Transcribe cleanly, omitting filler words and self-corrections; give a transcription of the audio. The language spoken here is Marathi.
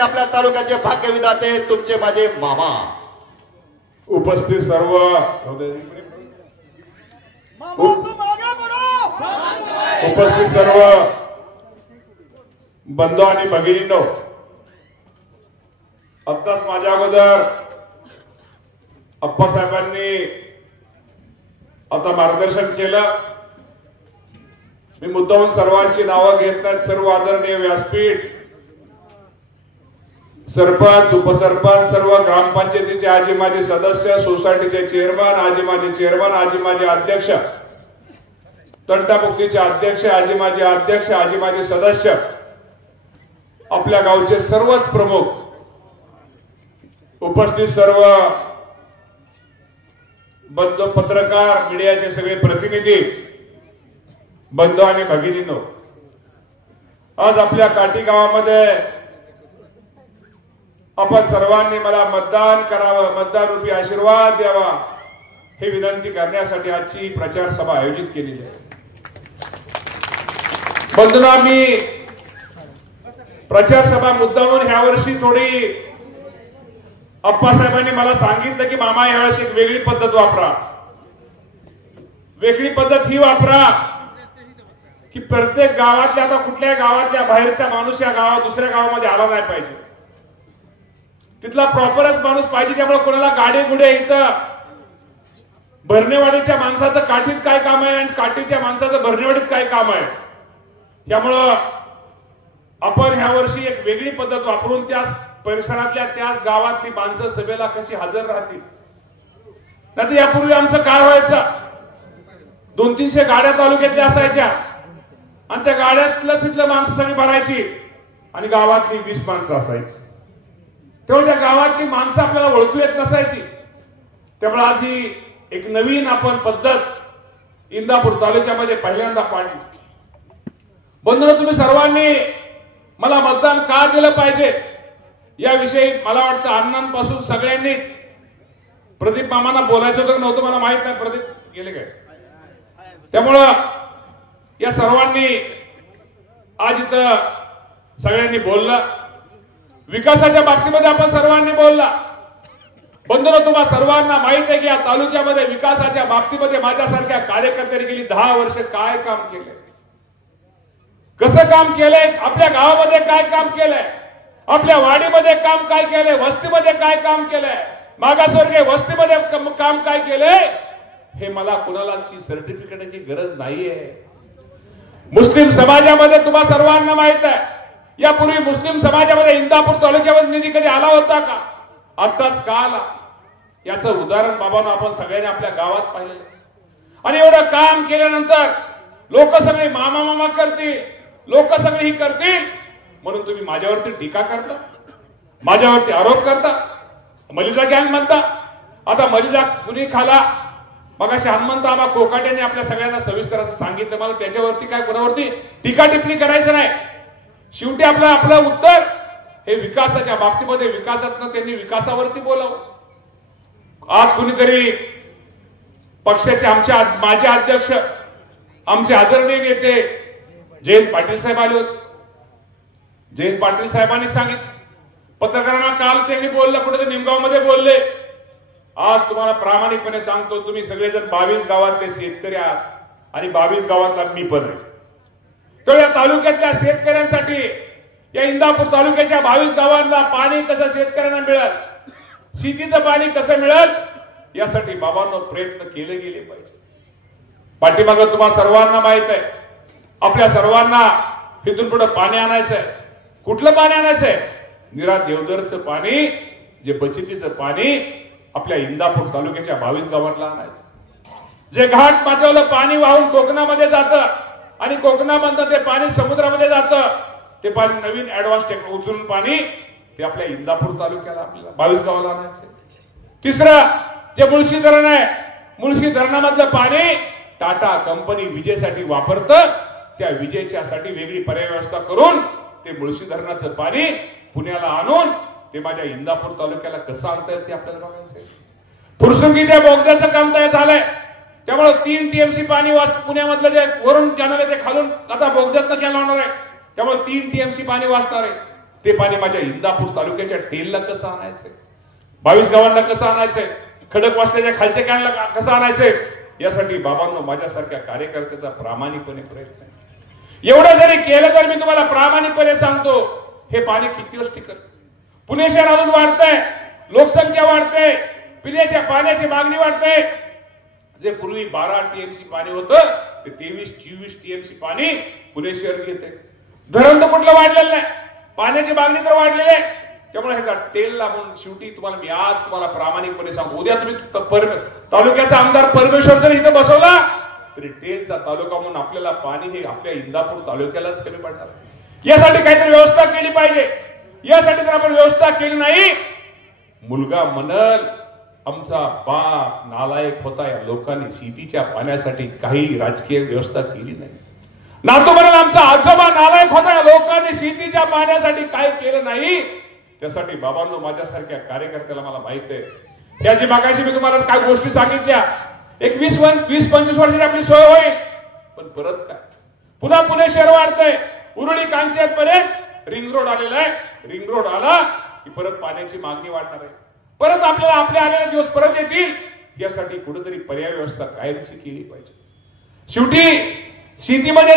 आपल्या तालुक्याचे भाग्यविधाते तुमचे माझे मामा उपस्थित सर्व उपस्थित सर्व बंधू आणि भगिनींनो, आत्ताच माझ्या अगोदर अप्पासाहेबांनी आता मार्गदर्शन केलं. मी मुद्दामून सर्वांची नावं घेत नाहीत. सर्व आदरणीय व्यासपीठ, सरपंच, उपसरपंच, सर्व ग्रामपंचायतीचे आजी माजी सदस्य, सोसायटीचे चेअरमन, आजी माजी चेअरमन, आजी माजी अध्यक्ष, तंटामुक्तीचे अध्यक्ष, आजी माजी अध्यक्ष, आजी माजी सदस्य, आपल्या गावचे सर्वच प्रमुख, उपस्थित सर्व बंधू, पत्रकार, मीडियाचे सगळे प्रतिनिधी, बंधू आणि भगिनींनो, आज आपल्या काठी गावामध्ये आपण सर्वांनी मला मतदान करावं, मतदान रूपी आशीर्वाद द्यावा, हे विनंती करण्यासाठी आजची प्रचार सभा आयोजित केलेली आहे. बंधूंनो, मी प्रचार सभा मुद्दामून ह्या वर्षी थोडी, अप्पासाहेबांनी मला सांगितलं की मामा यावेळेस एक वेगळी पद्धत वापरा. वेगळी पद्धत ही वापरा की प्रत्येक गावातल्या, आता कुठल्या गावातल्या बाहेरचा माणूस या गावात दुसऱ्या गावामध्ये आला नाही पाहिजे. तिथला प्रॉपरच माणूस पाहिजे. त्यामुळे कोणाला गाडी गुडे इथं भरणेवाडीच्या माणसाचं काठीत काय काम आहे आणि काठीच्या माणसाचं भरणेवाडीत काय काम आहे, त्यामुळं आपण ह्या वर्षी एक वेगळी पद्धत वापरून त्याच परिसरातल्या, त्याच गावातली माणसं सभेला कशी हजर राहतील. नाही यापूर्वी आमचं काय व्हायचं, 200-300 गाड्या तालुक्यातल्या असायच्या आणि त्या गाड्यातलं तिथलं माणसं सगळी भरायची आणि गावातली 20 माणसं असायची. तेव्हा त्या गावातली माणसं आपल्याला ओळखू येत नसायची. त्यामुळे आज ही एक नवीन आपण पद्धत इंदापूर तालुक्यामध्ये पहिल्यांदा पाडली. बंधूंनो, तुम्ही सर्वांनी मला मतदान का दिलं पाहिजे याविषयी मला वाटतं अण्णांपासून सगळ्यांनीच, प्रदीप मामांना बोलायचं होतं नव्हतं मला माहित नाही, प्रदीप गेले काय, त्यामुळं या सर्वांनी आज इथं सगळ्यांनी बोललं. विकासाच्या बाबतीमध्ये आपण सर्वांनी बोलला. बंधूंनो, तुम्हा सर्वांना माहित आहे की या तालुक्यामध्ये विकासाच्या बाबतीमध्ये माझ्यासारख्या कार्यकर्त्यांनी गेली 10 वर्ष काय काम केलंय, कसं काम केलंय, आपल्या गावामध्ये काय काम केलंय, आपल्या वाडीमध्ये काम काय केलंय, वस्तीमध्ये काय काम केलंय, मागासवर्गीय वस्तीमध्ये काम काय केलंय, हे मला कुणाला सर्टिफिकेटची गरज नाहीये. मुस्लिम समाजामध्ये तुम्हा सर्वांना माहित आहे, यापूर्वी मुस्लिम समाजामध्ये इंदापूर तालुक्यामध्ये निधी कधी आला होता का? आताच का आला? याचं उदाहरण बाबांनो आपण सगळ्यांनी आपल्या गावात पाहिलेलं. आणि एवढं काम केल्यानंतर लोक सगळे मामा मामा करतील, लोक सगळे ही करतील म्हणून तुम्ही माझ्यावरती टीका करता, माझ्यावरती आरोप करता, मलिदा गँग म्हणता. आता मलिदा कुणी खाला, मगाशी हनुमंत आबा कोकाटेने आपल्या सगळ्यांना सविस्तर असं सांगितलं. मला त्याच्यावरती काय कोणावरती टीका टिप्पणी करायचं नाही. शेवटी आपलं उत्तर हे विकासाच्या बाबतीमध्ये, विकासातनं त्यांनी विकासावरती बोलावं. आज कुणीतरी पक्षाचे माझे अध्यक्ष, आमचे आदरणीय नेते जयंत पाटील साहेब आले होते. जयंत पाटील साहेबांनी सांगितलं, पत्रकारांना काल त्यांनी बोललं, कुठे निमगाव मध्ये बोलले. आज तुम्हाला प्रामाणिकपणे सांगतो, तुम्ही सगळेजण 22 गावातले शेतकरी आहात आणि 22 गावातला मी पण आहे. तर या तालुक्यातल्या शेतकऱ्यांसाठी, या इंदापूर तालुक्याच्या 22 गावांना पाणी कसं शेतकऱ्यांना मिळेल, शेतीचं पाणी कसं मिळेल, यासाठी बाबांनो प्रयत्न केले गेले पाहिजे. पाठीमागं तुम्हाला सर्वांना माहित आहे, आपल्या सर्वांना इथून पुढे पाणी आणायचंय. कुठलं पाणी आणायचंय? निरा देवदरचं पाणी, जे बचतीचं पाणी आपल्या इंदापूर तालुक्याच्या 22 गावांना आणायचं. जे घाट पातळीला पाणी वाहून कोकणामध्ये जातं आणि कोकणामधनं ते पाणी समुद्रामध्ये जातं, ते पाणी नवीन ऍडव्हान्स टेक्नॉलॉजी उचलून पाणी ते आपल्या इंदापूर तालुक्याला, आपल्याला 22 गावाला आणायचं. तिसरं जे मुळशी धरण आहे, मुळशी धरणामधलं पाणी टाटा कंपनी विजेसाठी वापरतं. त्या विजेच्यासाठी वेगळी पर्याय व्यवस्था करून ते मुळशी धरणाचं पाणी पुण्याला आणून ते माझ्या इंदापूर तालुक्याला कसं आणता येईल ते आपल्याला बघायचंय. फुरसुंगीच्या बोगद्याचं काम तयार झालंय, त्यामुळे 3 TMC पाणी पुण्यामधलं जे वरून कॅनल आहे ते खालून आता बोगद्यातनं कॅनल होणार आहे, त्यामुळे 3 TMC पाणी वाचणार आहे. ते पाणी माझ्या इंदापूर तालुक्याच्या टेलला कसं आणायचंय, 22 गावांना कसं आणायचंय, खडकवासल्याच्या खालच्या कॅनला कसं आणायचंय, यासाठी बाबांनो माझ्यासारख्या कार्यकर्त्याचा प्रामाणिकपणे प्रयत्न आहे. एवढं जरी केलं तर मी तुम्हाला प्रामाणिकपणे सांगतो, हे पाणी किती दिवस टिकल. पुणे शहर अजून वाढतंय, लोकसंख्या वाढते, पिण्याच्या पाण्याची मागणी वाढते. जे पूर्वी 12 टीएमसी पाणी होतं ते 23-24 टीएमसी पाणी पुणे शहर घेते. धरण तर कुठलं वाढलेलं नाही, पाण्याची मागणी तर वाढलेली आहे. त्यामुळे ह्याचा टेल लागून शेवटी तुम्हाला मी आज तुम्हाला प्रामाणिकपणे सांगतो, उद्या तुम्ही तालुक्याचा आमदार परमेश्वर जर इथं बसवला तरी टेलचा तालुका म्हणून आपल्याला पाणी हे आपल्या इंदापूर तालुक्यालाच कमी पडणार. यासाठी काहीतरी व्यवस्था केली पाहिजे. यासाठी जर आपण व्यवस्था केली नाही, मुलगा म्हणल आमचा बाप नालायक होता, या लोकांनी शेतीच्या पाण्यासाठी काही राजकीय व्यवस्था केली नाही. नातू म्हणाल आमचा आजोबा नालायक होता, या लोकांनी शेतीच्या पाण्यासाठी काय केलं नाही. त्यासाठी बाबांनो माझ्यासारख्या कार्यकर्त्याला मला माहित आहे. त्याची मागाशी मी तुम्हाला काय गोष्टी सांगितल्या. एक 20-25 वर्षाची आपली सोय होईल, पण परत काय पुन्हा पुणे शहर वाढतंय. उरुळी कांचनपर्यंत रिंग रोड आलेला आहे. रिंग रोड आला की परत पाण्याची मागणी वाढणार आहे. परत आपल्याला आपले आलेले दिवस परत येतील. यासाठी कुठेतरी पर्याय व्यवस्था कायमची केली पाहिजे. शेवटी शेतीमध्ये